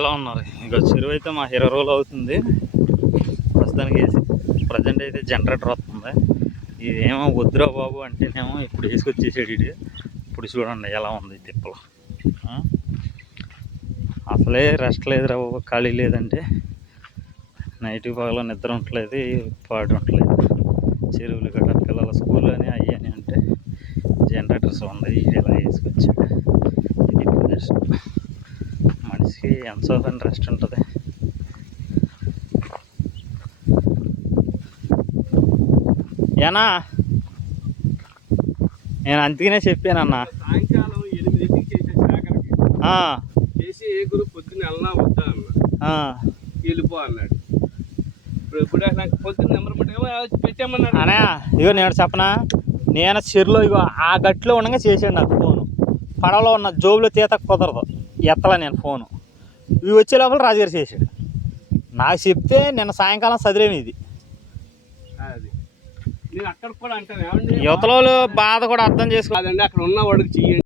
ఎలా ఉన్నారు? ఇక చెరువు అయితే మా హీరో రోల్ అవుతుంది. ప్రస్తుతానికి వేసి ప్రజెంట్ అయితే జనరేటర్ వస్తుంది. ఇదేమో వద్దురా బాబు అంటేనేమో ఇప్పుడు వేసుకొచ్చేసాడు ఇటు. ఇప్పుడు చూడండి ఎలా ఉంది తిప్పలు. అసలే రెస్ట్ లేదురా బాబు ఖాళీ లేదంటే. నైట్ పగల నిద్ర ఉండట్లేదు పాడు ఉండట్లేదు చెరువులు గట్రా పిల్లల స్కూల్ అని అయ్యని అని అంటే జనరేటర్స్ ఉంది ఇది ఎలా వేసుకొచ్చాడు. ఇది ప్రదేశం మనిషికి ఎంత సేపు రెస్ట్ ఉంటుంది? ఏనా? నేను అందుకనే చెప్పానన్నా సాయంకాలం ఎనిమిదింటికి చేసే శాఖలకి ఆ, చేసి ఏ గురు పొద్దున్న వెళ్ళనా వద్దా అన్న. ఆ, వెళ్ళిపో అన్నాడు. ఇప్పుడు నాకు పొద్దున్న నెంబర్ పట్టుగా పెట్టామన్నాడు అనే ఇగో నేను చెప్పనా? నేను చెరులో ఇగో ఆ గట్లో ఉండగా చేసాడు నాకు ఫోను. పడవలో ఉన్న జోబులో తీత కుదరదు. ఎత్తలా నేను ఫోను. ఇవి వచ్చే లోపల రాజుగారు చేసాడు నాకు చెప్తే నిన్న సాయంకాలం చదివేమి ఇది. యువతలో బాధ కూడా అర్థం చేసుకో కాదండి అక్కడ ఉన్న వాడికి చెయ్యండి.